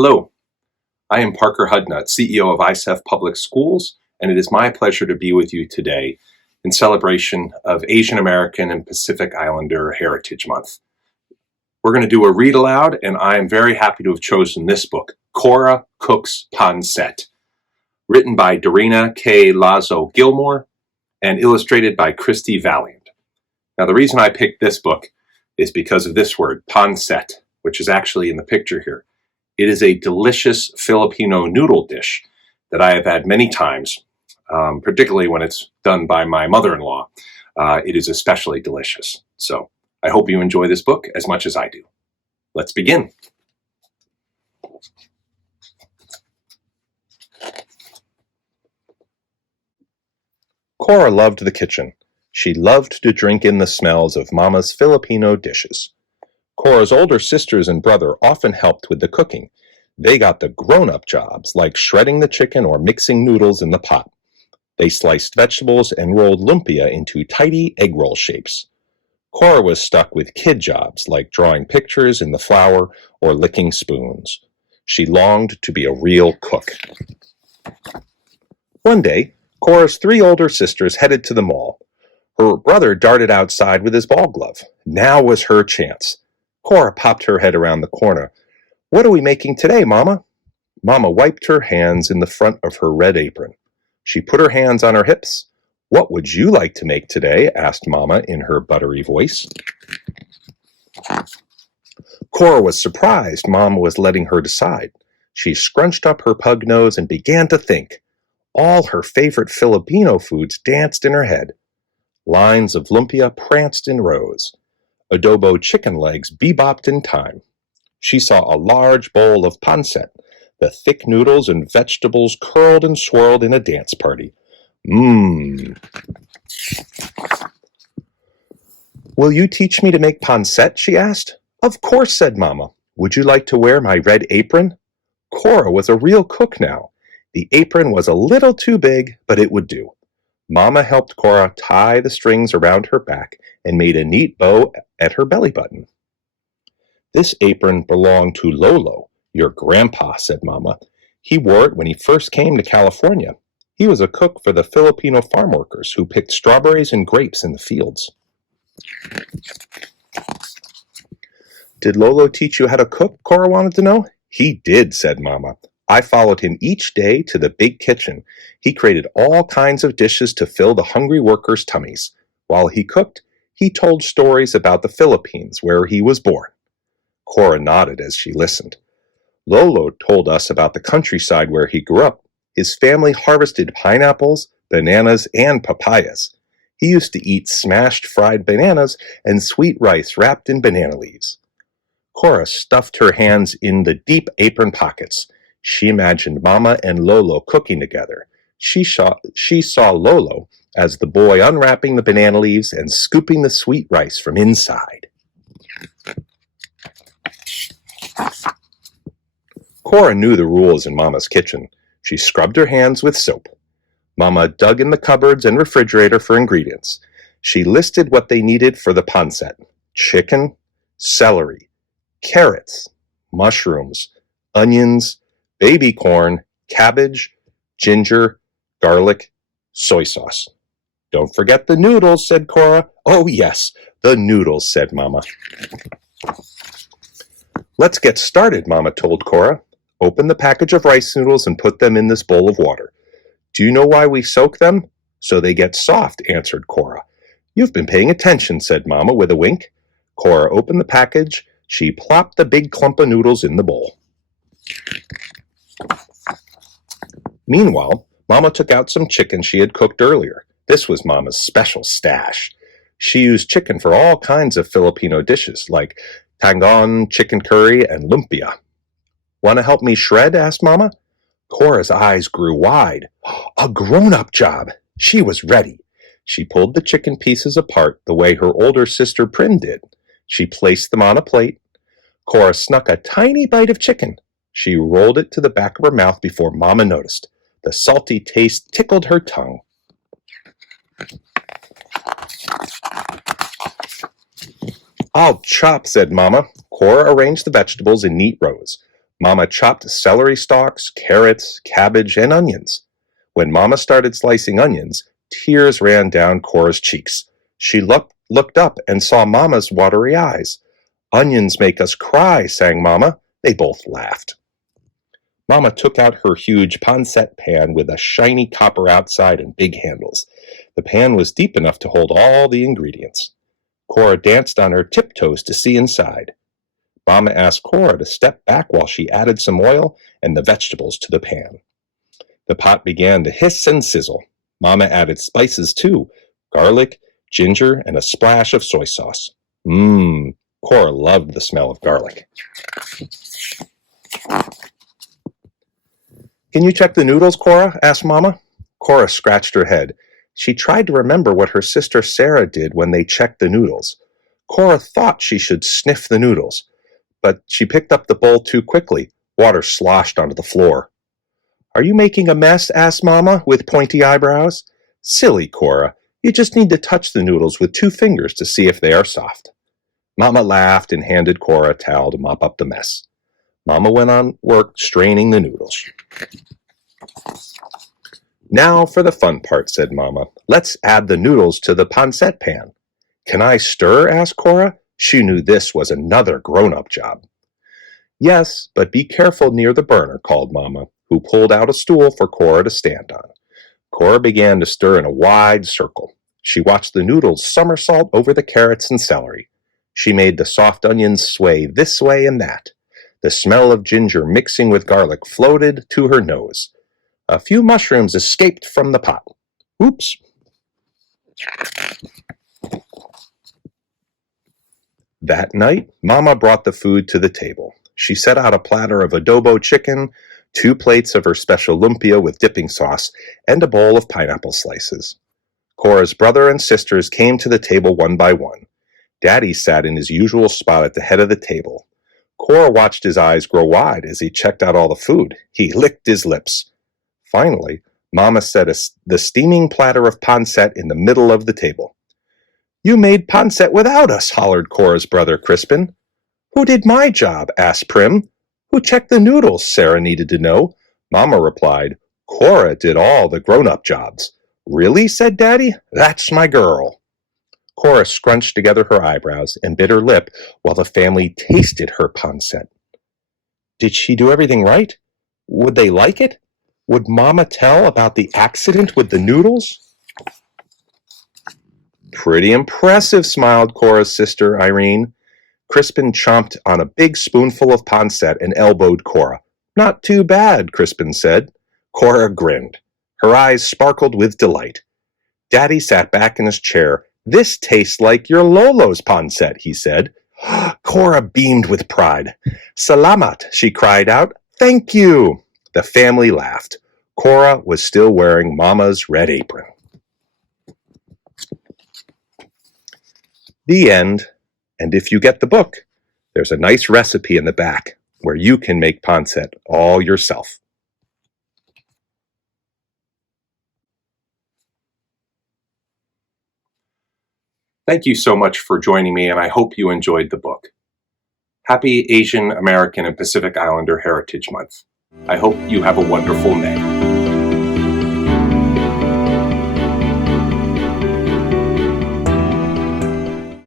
Hello, I am Parker Hudnut, CEO of ICEF Public Schools, and it is my pleasure to be with you today in celebration of Asian American and Pacific Islander Heritage Month. We're going to do a read aloud, and I am very happy to have chosen this book, Cora Cooks Pancit, written by Dorina Gilmore and illustrated by Christy Valiant. Now, the reason I picked this book is because of this word, pancit, which is actually in the picture here. It is a delicious Filipino noodle dish that I have had many times, particularly when it's done by my mother-in-law. It is especially delicious. So I hope you enjoy this book as much as I do. Let's begin. Cora loved the kitchen. She loved to drink in the smells of Mama's Filipino dishes. Cora's older sisters and brother often helped with the cooking. They got the grown-up jobs, like shredding the chicken or mixing noodles in the pot. They sliced vegetables and rolled lumpia into tidy egg roll shapes. Cora was stuck with kid jobs, like drawing pictures in the flour or licking spoons. She longed to be a real cook. One day, Cora's 3 older sisters headed to the mall. Her brother darted outside with his ball glove. Now was her chance. Cora popped her head around the corner. "What are we making today, Mama?" Mama wiped her hands in the front of her red apron. She put her hands on her hips. "What would you like to make today?" asked Mama in her buttery voice. Cora was surprised Mama was letting her decide. She scrunched up her pug nose and began to think. All her favorite Filipino foods danced in her head. Lines of lumpia pranced in rows. Adobo chicken legs bebopped in time. She saw a large bowl of pancit. The thick noodles and vegetables curled and swirled in a dance party. Mmm. "Will you teach me to make pancit?" she asked. "Of course," said Mama. "Would you like to wear my red apron?" Cora was a real cook now. The apron was a little too big, but it would do. Mama helped Cora tie the strings around her back and made a neat bow at her belly button. "This apron belonged to Lolo, your grandpa," said Mama. "He wore it when he first came to California. He was a cook for the Filipino farm workers who picked strawberries and grapes in the fields." "Did Lolo teach you how to cook?" Cora wanted to know. "He did," said Mama. "I followed him each day to the big kitchen. He created all kinds of dishes to fill the hungry workers' tummies. While he cooked, he told stories about the Philippines, where he was born." Cora nodded as she listened. "Lolo told us about the countryside where he grew up. His family harvested pineapples, bananas, and papayas. He used to eat smashed fried bananas and sweet rice wrapped in banana leaves." Cora stuffed her hands in the deep apron pockets. She imagined Mama and Lolo cooking together. She saw Lolo as the boy unwrapping the banana leaves and scooping the sweet rice from inside. Cora knew the rules in Mama's kitchen. She scrubbed her hands with soap. Mama dug in the cupboards and refrigerator for ingredients. She listed what they needed for the pancit: chicken, celery, carrots, mushrooms, onions, baby corn, cabbage, ginger, garlic, soy sauce. "Don't forget the noodles," said Cora. "Oh, yes, the noodles," said Mama. "Let's get started," Mama told Cora. "Open the package of rice noodles and put them in this bowl of water." "Do you know why we soak them?" "So they get soft," answered Cora. "You've been paying attention," said Mama with a wink. Cora opened the package. She plopped the big clump of noodles in the bowl. Meanwhile, Mama took out some chicken she had cooked earlier. This was Mama's special stash. She used chicken for all kinds of Filipino dishes, like tangon, chicken curry, and lumpia. "Want to help me shred?" asked Mama. Cora's eyes grew wide. A grown-up job! She was ready. She pulled the chicken pieces apart the way her older sister Prin did. She placed them on a plate. Cora snuck a tiny bite of chicken. She rolled it to the back of her mouth before Mama noticed. The salty taste tickled her tongue. "I'll chop," said Mama. Cora arranged the vegetables in neat rows. Mama chopped celery stalks, carrots, cabbage, and onions. When Mama started slicing onions, tears ran down Cora's cheeks. She looked up and saw Mama's watery eyes. "Onions make us cry," sang Mama. They both laughed. Mama took out her huge pancit pan with a shiny copper outside and big handles. The pan was deep enough to hold all the ingredients. Cora danced on her tiptoes to see inside. Mama asked Cora to step back while she added some oil and the vegetables to the pan. The pot began to hiss and sizzle. Mama added spices too: garlic, ginger, and a splash of soy sauce. Cora loved the smell of garlic. "Can you check the noodles, Cora?" asked Mama. Cora scratched her head. She tried to remember what her sister Sarah did when they checked the noodles. Cora thought she should sniff the noodles, but she picked up the bowl too quickly. Water sloshed onto the floor. "Are you making a mess?" asked Mama with pointy eyebrows. "Silly Cora, you just need to touch the noodles with 2 fingers to see if they are soft." Mama laughed and handed Cora a towel to mop up the mess. Mama went on work straining the noodles. "Now for the fun part," said Mama. "Let's add the noodles to the pancit pan." "Can I stir?" asked Cora. She knew this was another grown-up job. "Yes, but be careful near the burner," called Mama, who pulled out a stool for Cora to stand on. Cora began to stir in a wide circle. She watched the noodles somersault over the carrots and celery. She made the soft onions sway this way and that. The smell of ginger mixing with garlic floated to her nose. A few mushrooms escaped from the pot. Oops! That night, Mama brought the food to the table. She set out a platter of adobo chicken, 2 plates of her special lumpia with dipping sauce, and a bowl of pineapple slices. Cora's brother and sisters came to the table one by one. Daddy sat in his usual spot at the head of the table. Cora watched his eyes grow wide as he checked out all the food. He licked his lips. Finally, Mama set the steaming platter of pancit in the middle of the table. "You made pancit without us," hollered Cora's brother Crispin. "Who did my job?" asked Prim. "Who checked the noodles?" Sarah needed to know. Mama replied, "Cora did all the grown-up jobs." "Really?" said Daddy. "That's my girl." Cora scrunched together her eyebrows and bit her lip while the family tasted her pancit. Did she do everything right? Would they like it? Would Mama tell about the accident with the noodles? "Pretty impressive," smiled Cora's sister Irene. Crispin chomped on a big spoonful of pancit and elbowed Cora. "Not too bad," Crispin said. Cora grinned. Her eyes sparkled with delight. Daddy sat back in his chair. "This tastes like your Lolo's pancit," he said. Cora beamed with pride. "Salamat," she cried out. "Thank you." The family laughed. Cora was still wearing Mama's red apron. The end. And if you get the book, there's a nice recipe in the back where you can make pancit all yourself. Thank you so much for joining me, and I hope you enjoyed the book. Happy Asian American and Pacific Islander Heritage Month. I hope you have a wonderful May.